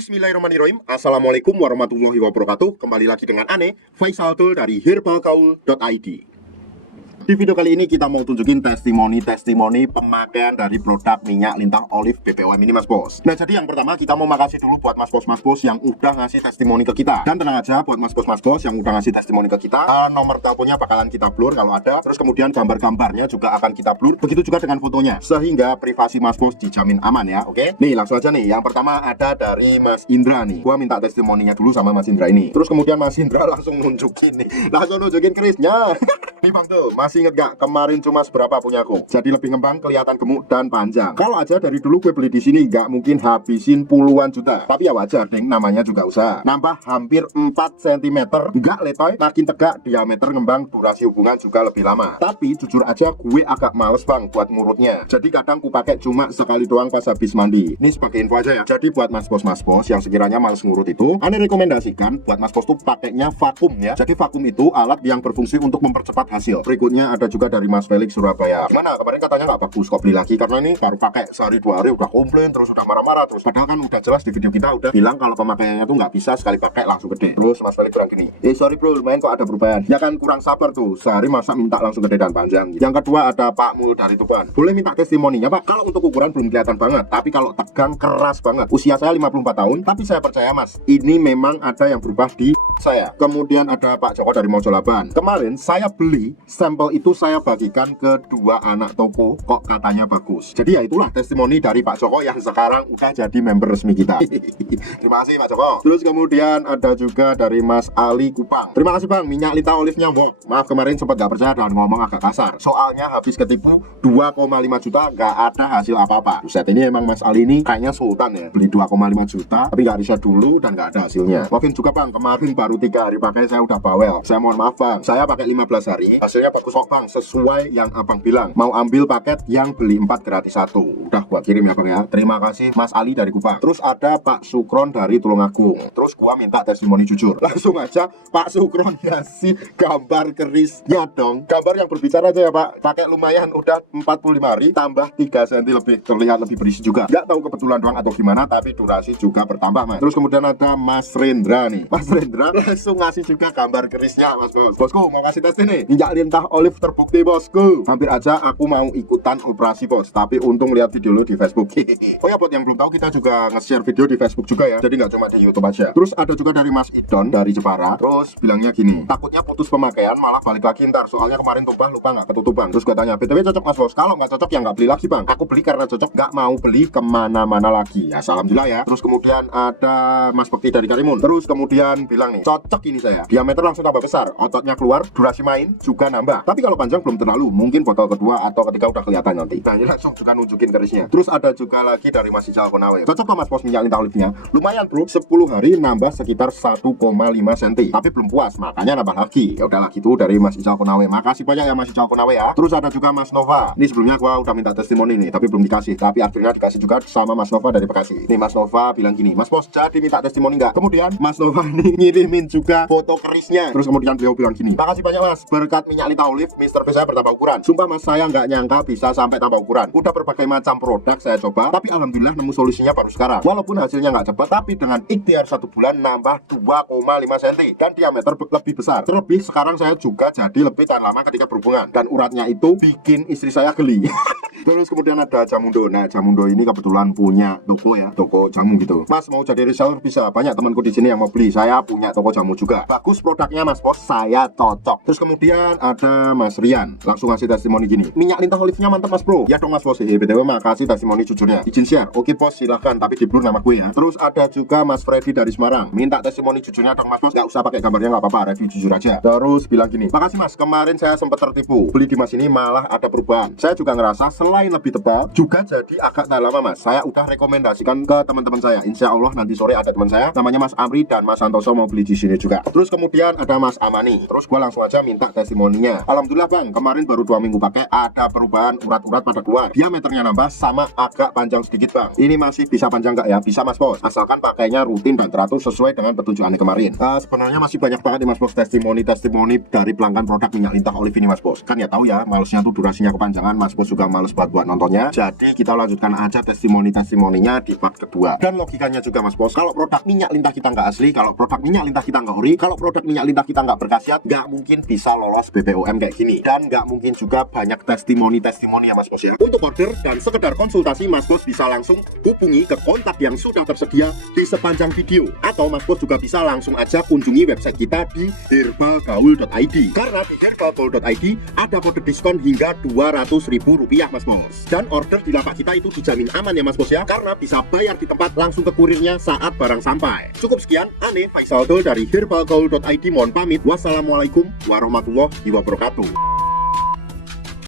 Bismillahirrahmanirrahim. Assalamualaikum warahmatullahi wabarakatuh. Kembali lagi dengan Ane, Faisal Tul dari herbalgaul.id. Di video kali ini kita mau tunjukin testimoni pemakaian dari produk minyak lintah olive BPOM ini mas bos. Nah jadi yang pertama kita mau makasih dulu buat mas bos yang udah ngasih testimoni ke kita. Dan tenang aja buat mas bos yang udah ngasih testimoni ke kita, nomor teleponnya bakalan kita blur kalau ada. Terus kemudian gambar-gambarnya juga akan kita blur. Begitu juga dengan fotonya, sehingga privasi mas bos dijamin aman ya. Oke, nih langsung aja nih. Yang pertama ada dari Mas Indra nih. Gua minta testimoninya dulu sama Mas Indra ini. Terus kemudian Mas Indra langsung nunjukin nih, langsung nunjukin kerisnya. Nih bang tuh, masih inget gak kemarin cuma seberapa punyaku? Jadi lebih ngembang, kelihatan gemuk dan panjang. Kalau aja dari dulu gue beli di sini nggak mungkin habisin puluhan juta. Tapi ya wajar deng, namanya juga usaha. Nambah hampir 4 cm, nggak letoy, makin tegak, diameter ngembang, durasi hubungan juga lebih lama. Tapi jujur aja gue agak males bang buat ngurutnya. Jadi kadang ku pakai cuma sekali doang pas habis mandi. Ini sebagai info aja ya. Jadi buat mas bos yang sekiranya males ngurut itu, Ane rekomendasikan buat mas bos tuh pakainya vakum ya. Jadi vakum itu alat yang berfungsi untuk mempercepat hasil. Berikutnya ada juga dari Mas Felix Surabaya. Gimana kemarin katanya nggak bagus, kok beli lagi? Karena ini baru pakai sehari 2 hari udah komplain, terus udah marah-marah terus. Padahal kan udah jelas di video kita udah bilang kalau pemakaiannya tuh nggak bisa sekali pakai langsung gede. Terus Mas Felix bilang gini, sorry bro, lumayan kok ada perubahan. Ya kan kurang sabar tuh, sehari masa minta langsung gede dan panjang. Yang kedua ada Pak Mul dari Tuban. Boleh minta testimoninya Pak? Kalau untuk ukuran belum kelihatan banget, tapi kalau tegang keras banget. Usia saya 54 tahun, tapi saya percaya Mas, ini memang ada yang berubah di saya. Kemudian ada Pak Joko dari Mojolaban. Kemarin saya beli sampel itu, saya bagikan ke 2 anak toko, kok katanya bagus. Jadi ya itulah testimoni dari Pak Joko yang sekarang udah jadi member resmi kita. Terima kasih Pak Joko. Terus kemudian ada juga dari Mas Ali Kupang. Terima kasih Bang, minyak lintah olive-nya Wok. Maaf kemarin sempat gak percaya dan ngomong agak kasar. Soalnya habis ketipu 2,5 juta gak ada hasil apa-apa. Buset, ini emang Mas Ali ini kayaknya sultan ya. Beli 2,5 juta tapi gak riset dulu dan gak ada hasilnya. Maafin juga Bang, kemarin baru 3 hari pakai saya udah bawel. Saya mohon maaf Bang, saya pakai 15 hari, hasilnya bagus kok Bang, sesuai yang abang bilang. Mau ambil paket yang beli 4 gratis 1. Udah gua kirim ya Bang ya. Terima kasih Mas Ali dari Kupang. Terus ada Pak Sukron dari Tulungagung. Terus gua minta testimoni jujur. Langsung aja Pak Sukron ngasih gambar kerisnya dong. Gambar yang berbicara aja ya Pak. Pakai lumayan udah 45 hari, tambah 3 cm lebih, terlihat lebih berisi juga. Gak tahu kebetulan doang atau gimana, tapi durasi juga bertambah Mas. Terus kemudian ada Mas Rendra nih. Mas Rendra langsung ngasih juga gambar kerisnya Mas bos. Bosku mau kasih tes ini. Minyak lintah olive terbukti bosku. Hampir aja aku mau ikutan operasi bos, tapi untung lihat video lu di Facebook. Oh ya buat yang belum tahu, kita juga nge-share video di Facebook juga ya. Jadi nggak cuma di YouTube aja. Terus ada juga dari Mas Idon dari Jepara. Terus bilangnya gini, takutnya putus pemakaian malah balik lagi ntar. Soalnya kemarin tumpah lupa nggak ketutupan. Terus gue tanya, BTW cocok Mas bos? Kalau nggak cocok ya nggak beli lagi Bang. Aku beli karena cocok, nggak mau beli kemana-mana lagi. Ya alhamdulillah ya. Terus kemudian ada Mas Bekti dari Karimun. Terus kemudian bilang nih, cocok ini saya. Diameter langsung tambah besar, ototnya keluar, durasi main juga nambah. Tapi kalau panjang belum terlalu, mungkin botol kedua atau ketiga udah kelihatan nanti. Nah ini langsung juga nunjukin kerisnya. Terus ada juga lagi dari Mas Ijal Konawe. Cocok kok Mas bos minyak lintah olive-nya? Lumayan bro, 10 hari nambah sekitar 1,5 cm. Tapi belum puas, makanya nambah lagi. Ya udahlah gitu dari Mas Ijal Konawe. Makasih banyak ya Mas Ijal Konawe ya. Terus ada juga Mas Nova. Ini sebelumnya gua udah minta testimoni nih, tapi belum dikasih. Tapi akhirnya dikasih juga sama Mas Nova dari Bekasi. Nih Mas Nova bilang gini, Mas bos jadi minta testimoni nggak? Kemudian Mas Nova ini ngirimin juga foto kerisnya. Terus kemudian beliau bilang gini, makasih banyak Mas, berkat minyak lintah olive Mr. B saya bertambah ukuran. Sumpah Mas, saya nggak nyangka bisa sampai tambah ukuran. Udah berbagai macam produk saya coba, tapi alhamdulillah nemu solusinya baru sekarang. Walaupun hasilnya nggak cepat, tapi dengan ikhtiar 1 bulan nambah 2,5 cm dan diameter lebih besar. Terlebih sekarang saya juga jadi lebih tahan lama ketika berhubungan, dan uratnya itu bikin istri saya geli. Terus kemudian ada Jamundo. Nah Jamundo ini kebetulan punya toko ya, toko jamu gitu. Mas mau jadi reseller bisa, banyak temanku di sini yang mau beli. Saya punya toko jamu juga. Bagus produknya Mas bos, saya cocok. Terus kemudian ada Mas Rian, langsung ngasih testimoni gini, minyak lintah olive-nya mantap Mas bro. Ya dong Mas bos, BTW makasih testimoni jujurnya. Izin share. Oke bos silahkan, tapi di blur nama gue ya. Terus ada juga Mas Freddy dari Semarang, minta testimoni jujurnya dong Mas bos, nggak usah pakai gambarnya nggak apa-apa, review jujur aja. Terus bilang gini, makasih Mas, kemarin saya sempat tertipu, beli di Mas ini malah ada perubahan. Saya juga ngerasa selain lebih tebal juga jadi agak tahan lama Mas. Saya udah rekomendasikan ke teman-teman saya. Insya Allah nanti sore ada teman saya namanya Mas Amri dan Mas Santoso mau beli di sini juga. Terus kemudian ada Mas Amani. Terus gue langsung aja minta testimoninya. Alhamdulillah Bang, kemarin baru 2 minggu pakai, ada perubahan urat-urat pada keluar. Diameternya nambah sama agak panjang sedikit Bang. Ini masih bisa panjang nggak ya? Bisa Mas bos, asalkan pakainya rutin dan teratur sesuai dengan petunjuk Ane kemarin. Sebenarnya masih banyak banget nih Mas bos testimoni dari pelanggan produk minyak lintah olive ini Mas bos. Kan ya tahu ya, malesnya tuh durasinya kepanjangan. Mas bos juga males buat nontonnya. Jadi kita lanjutkan aja testimoninya di part kedua. Dan logikanya juga Mas Bos, kalau produk minyak lintah kita nggak asli, kalau produk minyak lintah kita nggak ori, kalau produk minyak lintah kita nggak berkhasiat, nggak mungkin bisa lolos BPOM kayak gini. Dan nggak mungkin juga banyak testimoni ya Mas Bos ya. Untuk order dan sekedar konsultasi, Mas Bos bisa langsung hubungi ke kontak yang sudah tersedia di sepanjang video. Atau Mas Bos juga bisa langsung aja kunjungi website kita di herbalgaul.id. Karena di herbalgaul.id ada kode diskon hingga Rp200.000 Mas Bos. Dan order di lapak kita itu dijamin aman ya Mas Bos ya, karena bisa bayar di tempat langsung ke kurirnya saat barang sampai. Cukup sekian, Ane Faisal Dul dari herbalgaul.id mohon pamit. Wassalamualaikum warahmatullahi wabarakatuh.